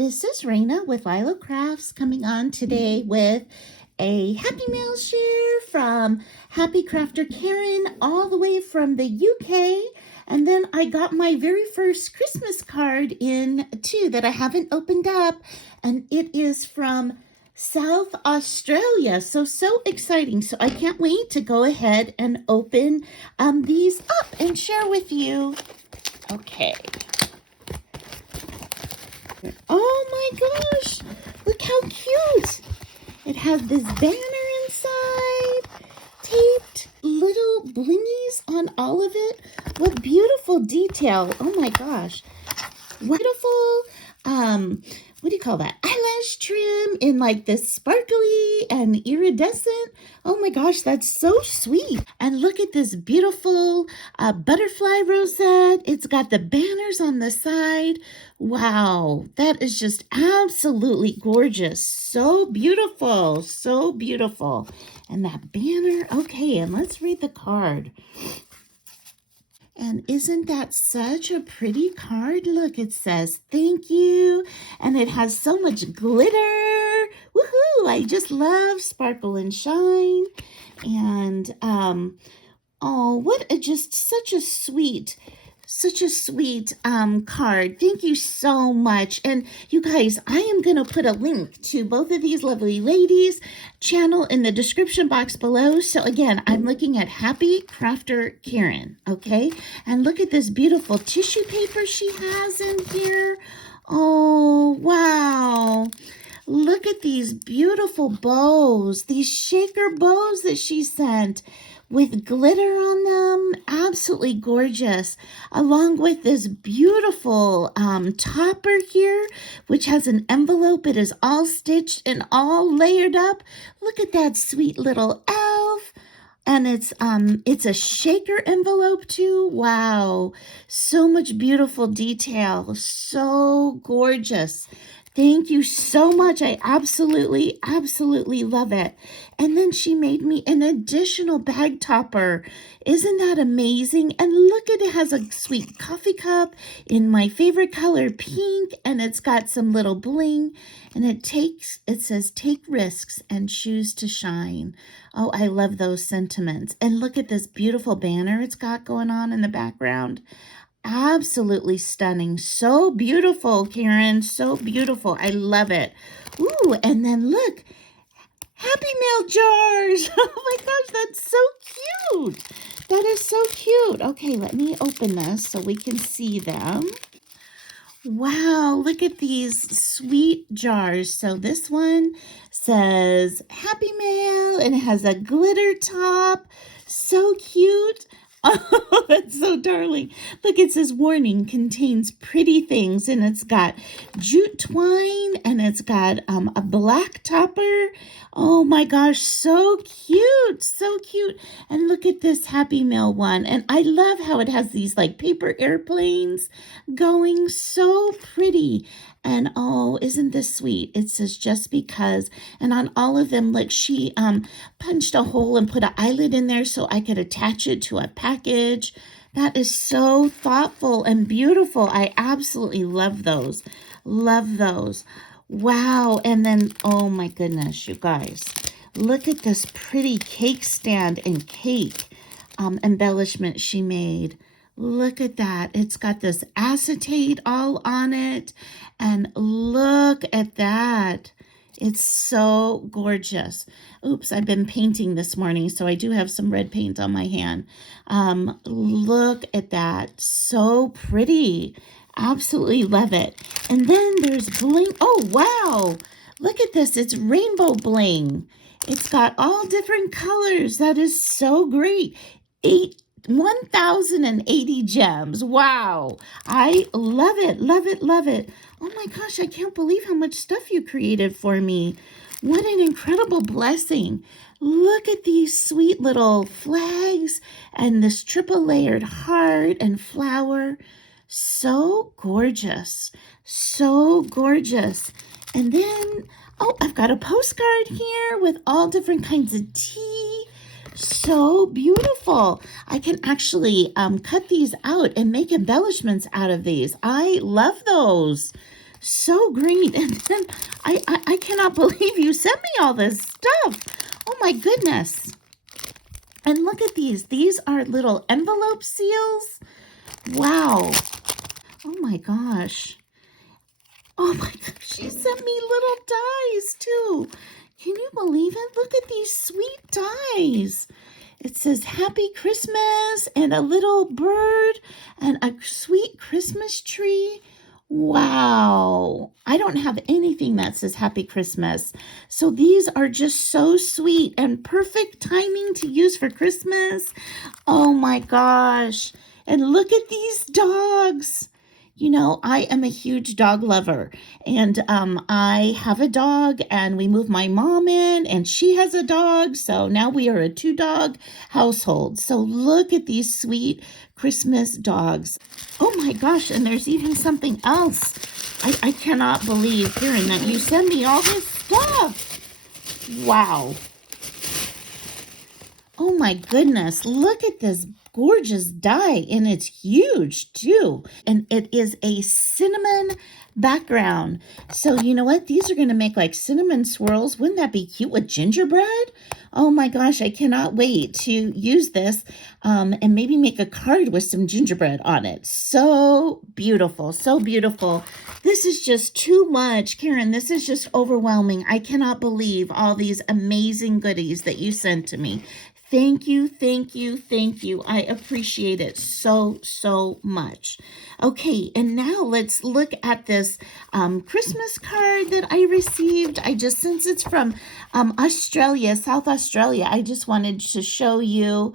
This is Raina with Lylo Crafts coming on today with a Happy Mail share from Happy Crafter Karen all the way from the UK. And then I got my very first Christmas card in too that I haven't opened up, and it is from South Australia. So exciting. So I can't wait to go ahead and open these up and share with you. Okay. Oh my gosh, look how cute. It has this banner inside, taped little blingies on all of it. What beautiful detail. Oh my gosh. Beautiful, what do you call that? Eyelash trim in like this sparkly and iridescent. Oh my gosh, that's so sweet. And look at this beautiful butterfly rosette. It's got the banners on the side. Wow, that is just absolutely gorgeous. So beautiful, so beautiful. And that banner, okay, and let's read the card. And isn't that such a pretty card? Look, it says, thank you. And it has so much glitter. Woohoo! I just love sparkle and shine. And, oh, what a, just such a sweet card. Thank you so much. And you guys, I am going to put a link to both of these lovely ladies' channel in the description box below. So again, I'm looking at Happy Crafter Karen, okay? And look at this beautiful tissue paper she has in here. Oh, wow. Look at these beautiful bows, these shaker bows that she sent with glitter on them. Absolutely gorgeous. Along with this beautiful topper here, which has an envelope. It is all stitched and all layered up. Look at that sweet little elf. And it's a shaker envelope too. Wow. So much beautiful detail. So gorgeous. Thank you so much. I absolutely love it. And then she made me an additional bag topper. Isn't that amazing? And look at it, has a sweet coffee cup in my favorite color, pink, and it's got some little bling. And it says, take risks and choose to shine. Oh, I love those sentiments. And look at this beautiful banner it's got going on in the background. Absolutely stunning. So beautiful, Karen. So beautiful. I love it. Ooh, and then look, Happymail jars. Oh my gosh, that's so cute. That is so cute. Okay, let me open this so we can see them. Wow, look at these sweet jars. So this one says Happymail and it has a glitter top. So cute. Oh, that's so darling. Look, it says warning contains pretty things, and it's got jute twine, and it's got a black topper. Oh my gosh, so cute, so cute. And look at this Happymail one, and I love how it has these like paper airplanes going, so pretty. And oh, isn't this sweet? It says just because. And on all of them, look, she punched a hole and put an eyelid in there so I could attach it to a package. That is so thoughtful and beautiful. I absolutely love those. Love those. Wow. And then, oh my goodness, you guys, look at this pretty cake stand and cake embellishment she made. Look at that. It's got this acetate all on it. And look at that. It's so gorgeous. Oops, I've been painting this morning, so I do have some red paint on my hand. Look at that. So pretty. Absolutely love it. And then there's bling. Oh, wow. Look at this. It's rainbow bling. It's got all different colors. That is so great. 1,080 gems. Wow. I love it, love it, love it. Oh my gosh, I can't believe how much stuff you created for me. What an incredible blessing. Look at these sweet little flags and this triple layered heart and flower. So gorgeous. So gorgeous. And then, oh, I've got a postcard here with all different kinds of tea. So beautiful. I can actually cut these out and make embellishments out of these. I love those. So great. And then I cannot believe you sent me all this stuff. Oh my goodness. And look at these. These are little envelope seals. Wow. Oh my gosh. Oh my gosh. She sent me little dies too. Can you believe it? Look at these sweet dies. It says Happy Christmas and a little bird and a sweet Christmas tree. Wow. I don't have anything that says Happy Christmas. So these are just so sweet and perfect timing to use for Christmas. Oh my gosh. And look at these dogs. You know, I am a huge dog lover, and I have a dog, and we moved my mom in, and she has a dog, so now we are a 2-dog household. So look at these sweet Christmas dogs. Oh my gosh, and there's even something else. I cannot believe, Karen, that you send me all this stuff. Wow. Oh my goodness, look at this gorgeous die, and it's huge too. And it is a cinnamon background. So you know what? These are going to make like cinnamon swirls. Wouldn't that be cute with gingerbread? Oh my gosh, I cannot wait to use this and maybe make a card with some gingerbread on it. So beautiful, so beautiful. This is just too much, Karen. This is just overwhelming. I cannot believe all these amazing goodies that you sent to me. Thank you, thank you, thank you. I appreciate it so, so much. Okay, and now let's look at this Christmas card that I received. Since it's from Australia, South Australia, I just wanted to show you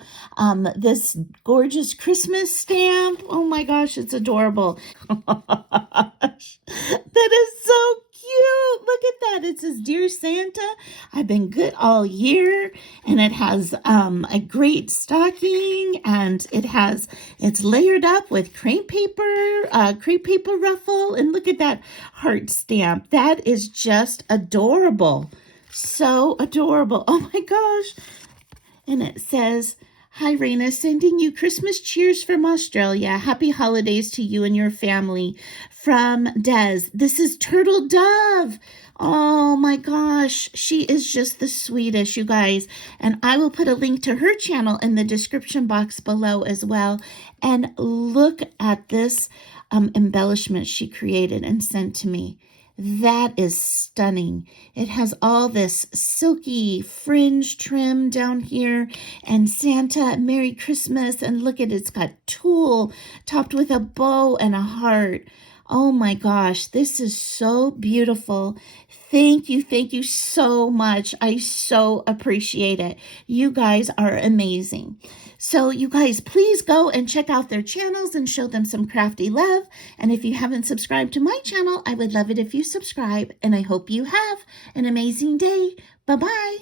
this gorgeous Christmas stamp. Oh my gosh, it's adorable. That is so cute. Look at that. It says, Dear Santa, I've been good all year. And it has a great stocking, and it's layered up with crepe paper ruffle. And look at that heart stamp. That is just adorable. So adorable. Oh my gosh. And it says, Hi, Raina, sending you Christmas cheers from Australia. Happy holidays to you and your family. From Des. This is Turtle Dove. Oh my gosh, she is just the sweetest, you guys. And I will put a link to her channel in the description box below as well. And look at this embellishment she created and sent to me. That is stunning. It has all this silky fringe trim down here, and Santa, Merry Christmas, and look at it, it's got tulle topped with a bow and a heart. Oh my gosh, this is so beautiful. Thank you so much. I so appreciate it. You guys are amazing. So you guys, please go and check out their channels and show them some crafty love. And if you haven't subscribed to my channel, I would love it if you subscribe. And I hope you have an amazing day. Bye-bye.